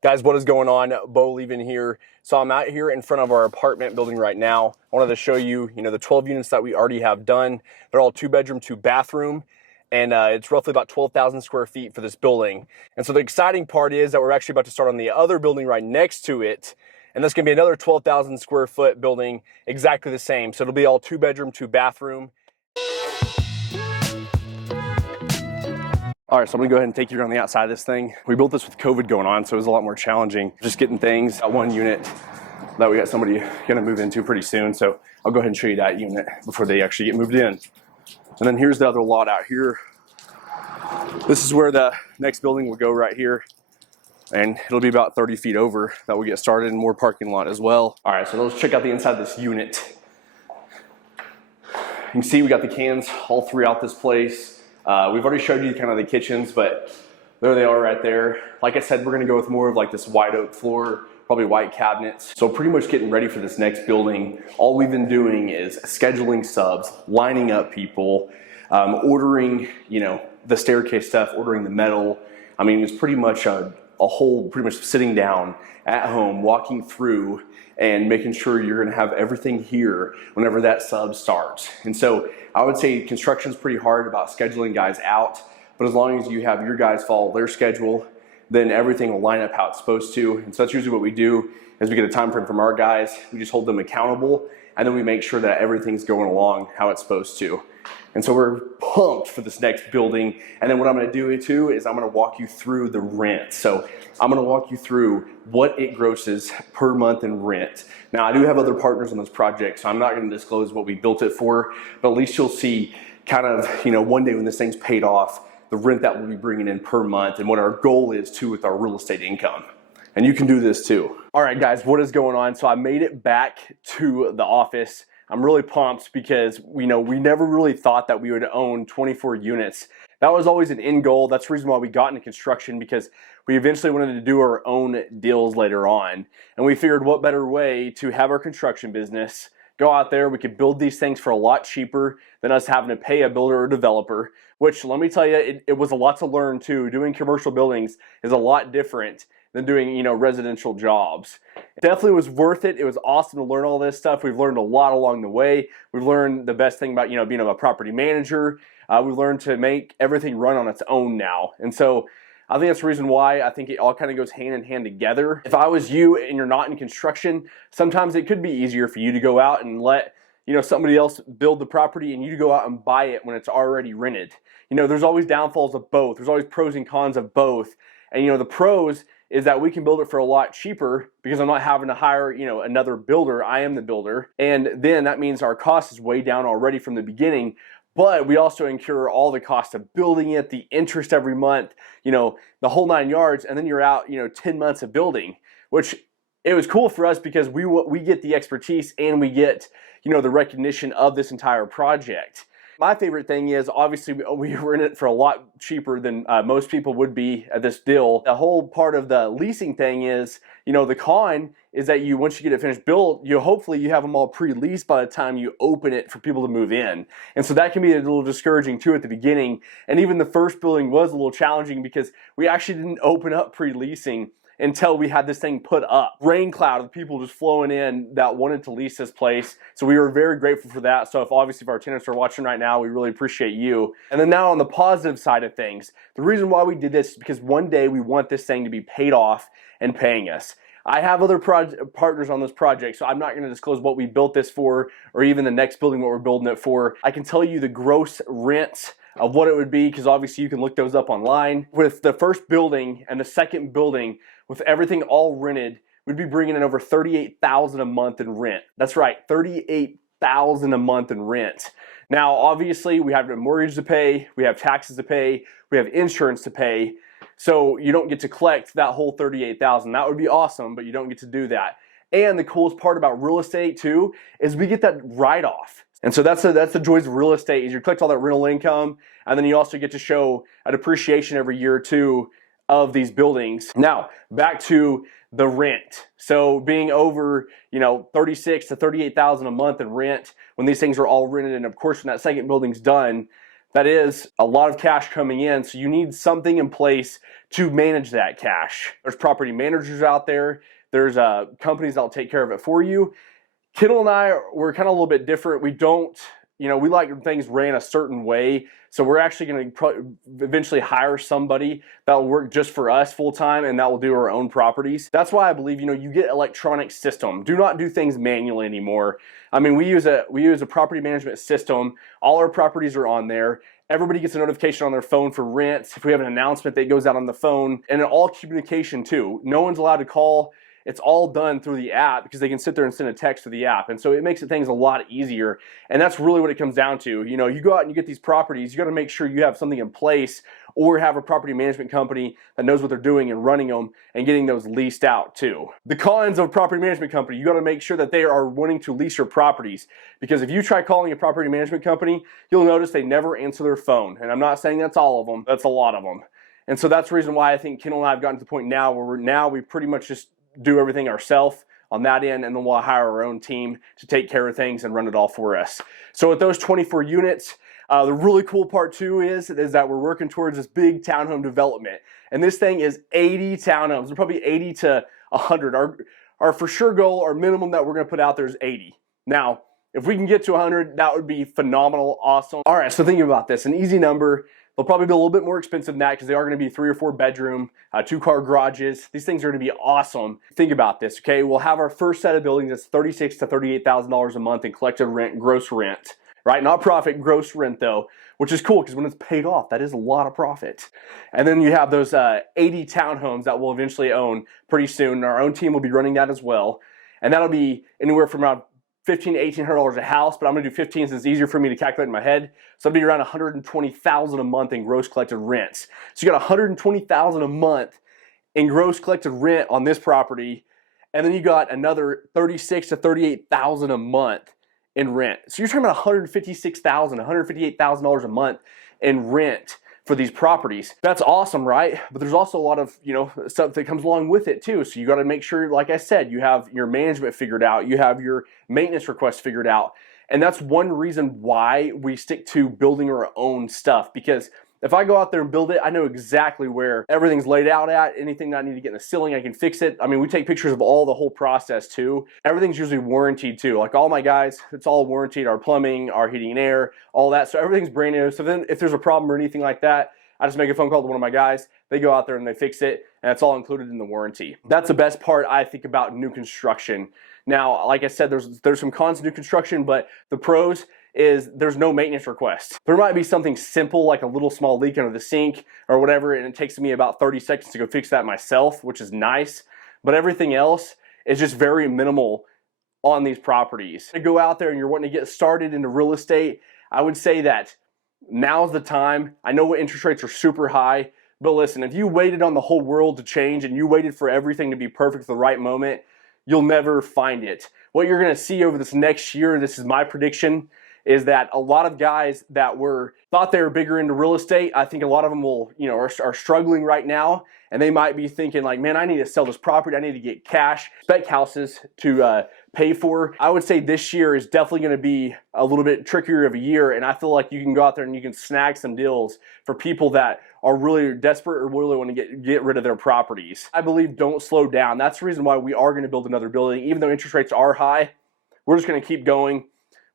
Guys, what is going on? Bo leaving here. So I'm out here in front of our apartment building right now. I wanted to show you, the 12 units that we already have done. They're all 2-bedroom, 2-bathroom, and it's roughly about 12,000 square feet for this building. And so the exciting part is that we're actually about to start on the other building right next to it, and that's gonna be another 12,000 square foot building, exactly the same. So it'll be all 2-bedroom, 2-bathroom. All right, so I'm gonna go ahead and take you around the outside of this thing. We built this with COVID going on, so it was a lot more challenging just getting things. Got one unit that we got somebody gonna move into pretty soon, so I'll go ahead and show you that unit before they actually get moved in. And then here's the other lot out here. This is where the next building will go right here, and it'll be about 30 feet over that we'll get started, and more parking lot as well. All right, so let's check out the inside of this unit. You can see we got the cans all throughout this place. We've already showed you kind of the kitchens, but there they are right there. Like I said, we're gonna go with more of like this white oak floor, probably white cabinets. So pretty much getting ready for this next building. All we've been doing is scheduling subs, lining up people, ordering, the staircase stuff, ordering the metal. I mean, it's pretty much a whole, pretty much sitting down at home, walking through and making sure you're gonna have everything here whenever that sub starts. And so I would say construction's pretty hard about scheduling guys out, but as long as you have your guys follow their schedule, then everything will line up how it's supposed to. And so that's usually what we do, is we get a time frame from our guys, we just hold them accountable, and then we make sure that everything's going along how it's supposed to. And so we're pumped for this next building. And then what I'm gonna do too is I'm gonna walk you through the rent. So I'm gonna walk you through what it grosses per month in rent. Now I do have other partners on this project, so I'm not gonna disclose what we built it for, but at least you'll see kind of, one day when this thing's paid off, the rent that we'll be bringing in per month and what our goal is too with our real estate income. And you can do this too. All right guys, what is going on? So I made it back to the office. I'm really pumped because we never really thought that we would own 24 units. That was always an end goal. That's the reason why we got into construction, because we eventually wanted to do our own deals later on. And we figured what better way to have our construction business, go out there, we could build these things for a lot cheaper than us having to pay a builder or developer, which let me tell you, it was a lot to learn too. Doing commercial buildings is a lot different than doing, residential jobs. It definitely was worth it. It was awesome to learn all this stuff. We've learned a lot along the way. We've learned the best thing about, being a property manager. We've learned to make everything run on its own now. And so I think that's the reason why I think it all kind of goes hand in hand together. If I was you and you're not in construction, sometimes it could be easier for you to go out and let, somebody else build the property and you to go out and buy it when it's already rented. There's always downfalls of both. There's always pros and cons of both. And the pros is that we can build it for a lot cheaper because I'm not having to hire, another builder. I am the builder. And then that means our cost is way down already from the beginning, but we also incur all the cost of building it, the interest every month, the whole 9 yards, and then you're out, 10 months of building, which it was cool for us because we get the expertise and we get, the recognition of this entire project. My favorite thing is, obviously, we were in it for a lot cheaper than most people would be at this deal. The whole part of the leasing thing is, the con is that once you get it finished built, hopefully you have them all pre-leased by the time you open it for people to move in. And so that can be a little discouraging too at the beginning. And even the first building was a little challenging because we actually didn't open up pre-leasing until we had this thing put up. Rain cloud of people just flowing in that wanted to lease this place. So we were very grateful for that. So if our tenants are watching right now, we really appreciate you. And then now on the positive side of things, the reason why we did this is because one day we want this thing to be paid off and paying us. I have other partners on this project, so I'm not going to disclose what we built this for or even the next building, what we're building it for. I can tell you the gross rent of what it would be, because obviously you can look those up online. With the first building and the second building, with everything all rented, we'd be bringing in over $38,000 a month in rent. That's right, $38,000 a month in rent. Now, obviously, we have a mortgage to pay, we have taxes to pay, we have insurance to pay, so you don't get to collect that whole $38,000. That would be awesome, but you don't get to do that. And the coolest part about real estate too is we get that write-off. And so that's the joys of real estate, is you collect all that rental income, and then you also get to show a depreciation every year or two of these buildings. Now, back to the rent. So being over, $36,000 to $38,000 a month in rent when these things are all rented, and of course when that second building's done, that is a lot of cash coming in. So you need something in place to manage that cash. There's property managers out there. There's companies that'll take care of it for you. Kendall and I, we're kind of a little bit different. We don't, we like things ran a certain way. So we're actually going to eventually hire somebody that will work just for us full time, and that will do our own properties. That's why I believe, you get electronic system. Do not do things manually anymore. I mean, we use a property management system. All our properties are on there. Everybody gets a notification on their phone for rents. If we have an announcement that goes out on the phone, and all communication too. No one's allowed to call. It's all done through the app because they can sit there and send a text to the app. And so it makes things a lot easier. And that's really what it comes down to. You go out and you get these properties, you got to make sure you have something in place or have a property management company that knows what they're doing and running them and getting those leased out too. The cons of a property management company, you got to make sure that they are wanting to lease your properties, because if you try calling a property management company, you'll notice they never answer their phone. And I'm not saying that's all of them, that's a lot of them. And so that's the reason why I think Kendall and I have gotten to the point now where we pretty much just do everything ourselves on that end, and then we'll hire our own team to take care of things and run it all for us. So with those 24 units, the really cool part too is that we're working towards this big townhome development. And this thing is 80 townhomes. They're probably 80 to 100. Our for sure goal, our minimum that we're going to put out there is 80. Now, if we can get to 100, that would be phenomenal, awesome. All right, so thinking about this, an easy number. They'll probably be a little bit more expensive than that because they are going to be 3 or 4 bedroom, 2-car garages. These things are going to be awesome. Think about this, okay? We'll have our first set of buildings that's $36,000 to $38,000 a month in collected rent, gross rent, right? Not profit, gross rent though, which is cool because when it's paid off, that is a lot of profit. And then you have those 80 townhomes that we'll eventually own pretty soon. And our own team will be running that as well. And that'll be anywhere from around $1,500 to $1,800 a house, but I'm going to do 15 since it's easier for me to calculate in my head. So it'll be around $120,000 a month in gross collected rents. So you got $120,000 a month in gross collected rent on this property, and then you got another $36,000 to $38,000 a month in rent. So you're talking about $156,000, $158,000 a month in rent for these properties. That's awesome, right? But there's also a lot of, stuff that comes along with it too. So you got to make sure, like I said, you have your management figured out, you have your maintenance requests figured out. And that's one reason why we stick to building our own stuff, because if I go out there and build it, I know exactly where everything's laid out at. Anything that I need to get in the ceiling, I can fix it. I mean, we take pictures of the whole process too. Everything's usually warranted too. Like all my guys, it's all warranted, our plumbing, our heating and air, all that. So everything's brand new. So then if there's a problem or anything like that, I just make a phone call to one of my guys. They go out there and they fix it, and it's all included in the warranty. That's the best part, I think, about new construction. Now, like I said, there's some cons to new construction, but the pros is there's no maintenance request. There might be something simple like a little small leak under the sink or whatever, and it takes me about 30 seconds to go fix that myself, which is nice. But everything else is just very minimal on these properties. To go out there and you're wanting to get started into real estate, I would say that now's the time. I know what interest rates are super high, but listen, if you waited on the whole world to change and you waited for everything to be perfect at the right moment, you'll never find it. What you're going to see over this next year, this is my prediction, is that a lot of guys that thought they were bigger into real estate, I think a lot of them will, are struggling right now, and they might be thinking like, man, I need to sell this property, I need to get cash, spec houses to pay for. I would say this year is definitely going to be a little bit trickier of a year, and I feel like you can go out there and you can snag some deals for people that are really desperate or really want to get rid of their properties. I believe don't slow down. That's the reason why we are going to build another building. Even though interest rates are high, we're just going to keep going.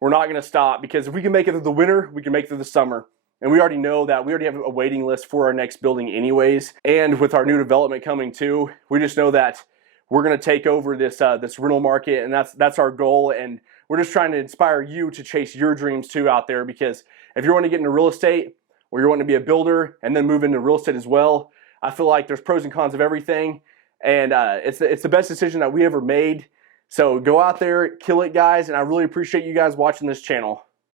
We're not going to stop, because if we can make it through the winter, we can make it through the summer. And we already know that. We already have a waiting list for our next building anyways. And with our new development coming too, we just know that we're going to take over this rental market, and that's our goal. And we're just trying to inspire you to chase your dreams too out there, because if you want to get into real estate, or you want to be a builder and then move into real estate as well, I feel like there's pros and cons of everything. And it's the best decision that we ever made. So go out there, kill it, guys, and I really appreciate you guys watching this channel.